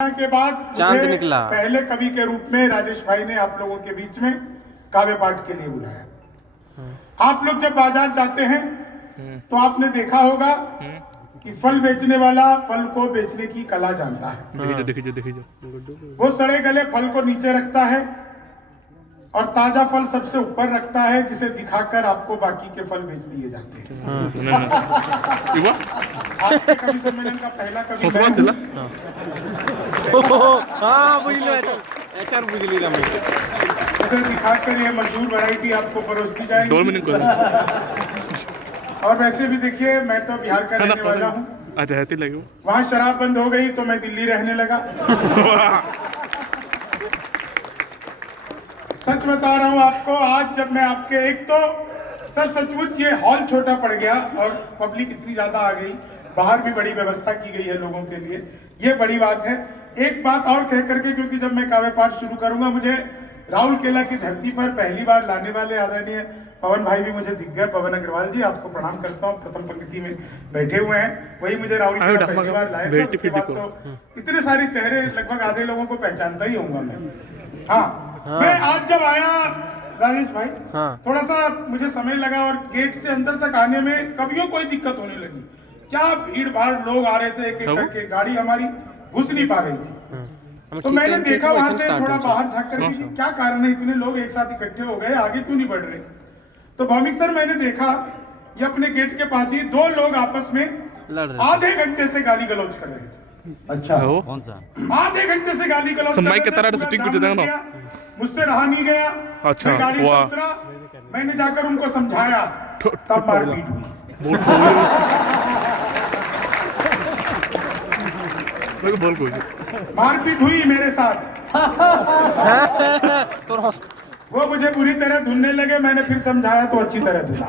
के बाद चांद निकला। पहले कवि के रूप में राजेश भाई ने आप लोगों के बीच में काव्य पाठ के लिए बुलाया। आप लोग जब बाजार जाते हैं तो आपने देखा होगा कि फल बेचने वाला फल को बेचने की कला जानता है। वो सड़े गले फल को नीचे रखता है और ताजा फल सबसे ऊपर रखता है, जिसे दिखाकर आपको बाकी के फल बेच दिए जाते हैं। आपके कवि सम्मेलन का पहला कवि इसे दिखाकर ये मशहूर वैरायटी आपको परोस दी जाएगी। और वैसे भी देखिए, मैं तो बिहार का रहने वाला हूँ। वहाँ शराब बंद हो गई तो मैं दिल्ली रहने लगा। सच बता रहा हूँ आपको, आज जब मैं आपके एक तो सर सचमुच ये हॉल छोटा पड़ गया और पब्लिक इतनी ज्यादा आ गई, बाहर भी बड़ी व्यवस्था की गई है लोगों के लिए, ये बड़ी बात है। एक बात और कह करके, क्योंकि जब मैं काव्य पाठ शुरू करूंगा, मुझे राहुल केला की धरती पर पहली बार लाने वाले आदरणीय पवन भाई भी मुझे दिख गए। पवन अग्रवाल जी, आपको प्रणाम करता हूँ, प्रथम पंक्ति में बैठे हुए हैं। वही मुझे राहुल केला पहली बार लाए थे। उसके बाद तो इतने सारे चेहरे, लगभग आधे लोगों को पहचानता ही होऊंगा मैं। हाँ, मैं आज जब आया राजेश भाई, थोड़ा सा मुझे समय लगा और गेट से अंदर तक आने में कवियों को ही दिक्कत होने लगी। क्या भीड़ भाड़ लोग आ रहे थे, एक एक करके गाड़ी हमारी घुस नहीं पा रही थी। तो मैंने देखा वहां से थोड़ा बाहर झाँक कर कि क्या कारण है, इतने लोग एक साथ इकट्ठे हो गए, आगे क्यों नहीं बढ़ रहे। तो भौमिक सर, मैंने देखा ये अपने गेट के पास ही दो लोग आपस में आधे घंटे से गाली गलौज कर रहे थे। अच्छा, कौन सा? आधे घंटे से गाली गलौज मुझसे रहा नहीं गया। अच्छा, मैं गाड़ी से उतरा, मैंने जाकर उनको समझाया, तब मारपीट हुई। मारपीट हुई मेरे साथ। वो मुझे बुरी तरह धुलने लगे, मैंने फिर समझाया तो अच्छी तरह धुला।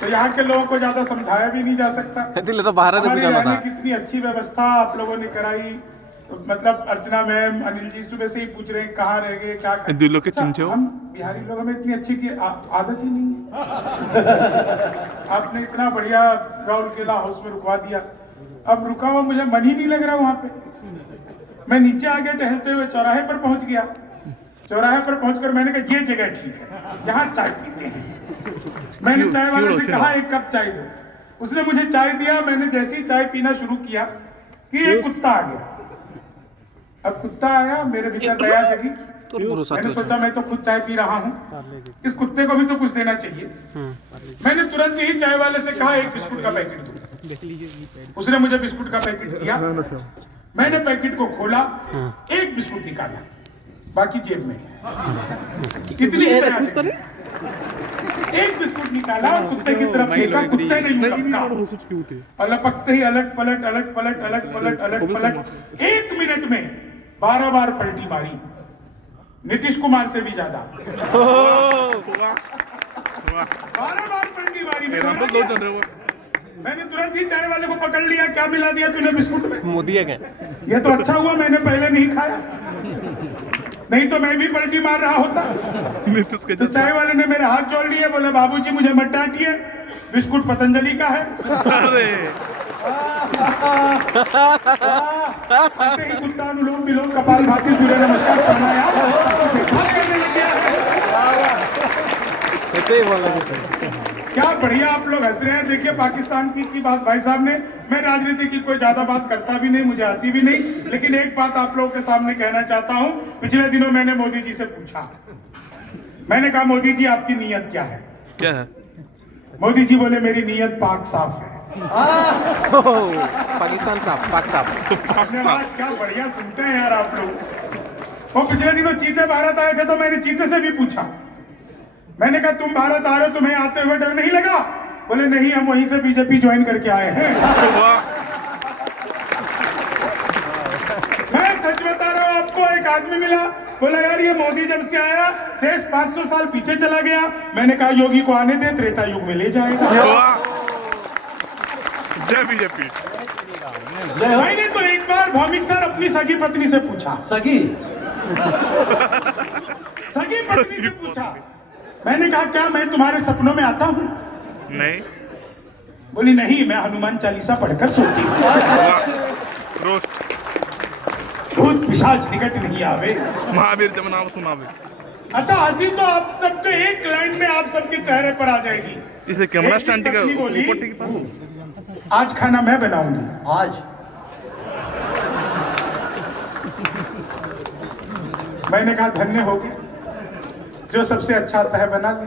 तो यहाँ के लोगों को ज्यादा समझाया भी नहीं जा सकता। तो बाहर कितनी अच्छी व्यवस्था आप लोगों ने कराई। मतलब अर्चना मैम, अनिल जी सुबह से ही पूछ रहे हैं कहाँ रह गए, क्या हम बिहारी लोग, हमें इतनी अच्छी की आदत ही नहीं है। आपने इतना बढ़िया राहुल केला हाउस में रुकवा दिया। अब रुका हुआ मुझे मन ही नहीं लग रहा वहां पे। मैं नीचे आ गया, टहलते हुए चौराहे पर पहुंच गया। चौराहे पर पहुंचकर मैंने कहा ये जगह ठीक है, यहाँ चाय पीते हैं। मैंने चाय वाले से कहा एक कप चाय दो। उसने मुझे चाय दिया। मैंने जैसे ही चाय पीना शुरू किया कि एक कुत्ता आ गया। अब कुत्ता आया, मेरे भीतर दया जगी। मैंने सोचा मैं तो खुद चाय पी रहा हूँ, इस कुत्ते को भी तो कुछ देना चाहिए। मैंने तुरंत ही चाय वाले से कहा एक बिस्कुट का पैकेट दो। उसने मुझे बिस्कुट का पैकेट दिया। मैंने पैकेट को खोला, एक बिस्कुट निकाला, बाकी जेब में। कितनी एक बिस्कुट निकाला और कुत्ते की तरफ फेंका। कुत्ते ने लपकते ही अलट पलट अलट पलट अलट पलट अलट पलट 1 मिनट में 12 बार पलटी मारी, नीतीश कुमार से भी ज्यादा। 12 बार पलटी मारी। मैंने तुरंत ही चाय वाले को पकड़ लिया। क्या मिला दिया तूने बिस्कुट में? मोदी है क्या? ये तो अच्छा हुआ मैंने पहले नहीं खाया, नहीं तो मैं भी पलटी मार रहा होता। तो चाय वाले ने मेरे हाथ जोड़ लिए, बोले बाबूजी मुझे मत डांटिए, बिस्कुट पतंजलि का है। आते ही कुत्ता अनुलोम विलोम कपाल भाती सूर्य नमस्कार करना क्या बढ़िया आप लोग हंस रहे हैं। देखिए पाकिस्तान की बात भाई साहब ने, मैं राजनीति की कोई ज्यादा बात करता भी नहीं, मुझे आती भी नहीं, लेकिन एक बात आप लोगों के सामने कहना चाहता हूं। पिछले दिनों मैंने मोदी जी से पूछा, मैंने कहा मोदी जी आपकी नीयत क्या है? क्या है? मोदी जी बोले मेरी नीयत पाक साफ है। पाकिस्तान साफ, पाक साफ। क्या बढ़िया सुनते हैं यार आप लोग। वो पिछले दिनों चीते भारत आए थे तो मैंने चीते से भी पूछा, मैंने कहा तुम भारत आ रहे हो, तुम्हें आते हुए डर नहीं लगा? बोले नहीं, हम वहीं से बीजेपी ज्वाइन करके आए हैं। मैं सच बता रहा हूँ आपको, एक आदमी मिला, बोला यार ये मोदी जब से आया देश 500 साल पीछे चला गया। मैंने कहा योगी को आने दे, त्रेता युग में ले जाएगा। जय बीजेपी। मैंने तो एक बार भौमिक सर अपनी सगी पत्नी से पूछा, सगी पत्नी से पूछा, मैंने कहा क्या मैं तुम्हारे सपनों में आता हूँ? नहीं। बोली नहीं, मैं हनुमान चालीसा पढ़कर सोती हूँ। भूत पिशाच निकट नहीं आवे। महावीर जब नाम सुनावे। अच्छा, हंसी तो आप सबके एक लाइन में आप सबके चेहरे पर आ जाएगी। इसे कैमरा एक स्टैंड पत्नी का बोली, ऊपर टिक आज खाना मैं बनाऊंगी। आज मैंने कहा धन्य हो गए, जो सबसे अच्छा आता है बना ले,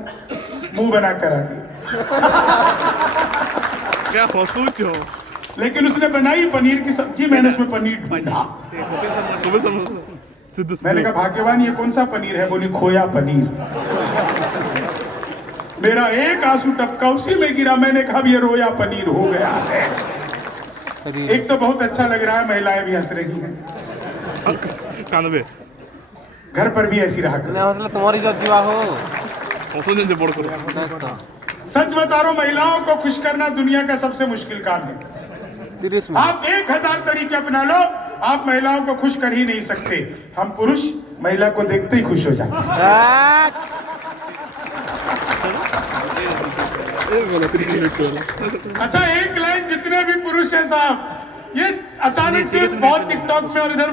मुंह बना कर आ गई। क्या हंसूच हो। लेकिन उसने बनाई पनीर की सब्जी, मैंने उसमें पनीर ढूंढा। मैंने कहा भाग्यवान, ये कौन सा पनीर है? बोली खोया पनीर। मेरा एक आंसू टपका उसी में गिरा। मैंने कहा ये रोया पनीर हो गया है। एक तो बहुत अच्छा लग रहा है, महिलाएं भी हंस रही हैं। कानवे घर पर भी ऐसी रहा करो। तुम्हारी जब विवाह हो सच बता रहा हूं, महिलाओं को खुश करना दुनिया का सबसे मुश्किल काम है। आप 1000 तरीके अपना लो, आप महिलाओं को खुश कर ही नहीं सकते। हम पुरुष महिला को देखते ही खुश हो जाते हैं। अच्छा, एक लाइन जितने भी पुरुष हैं साहब, ये अचानक से बहुत टिकटॉक में और इधर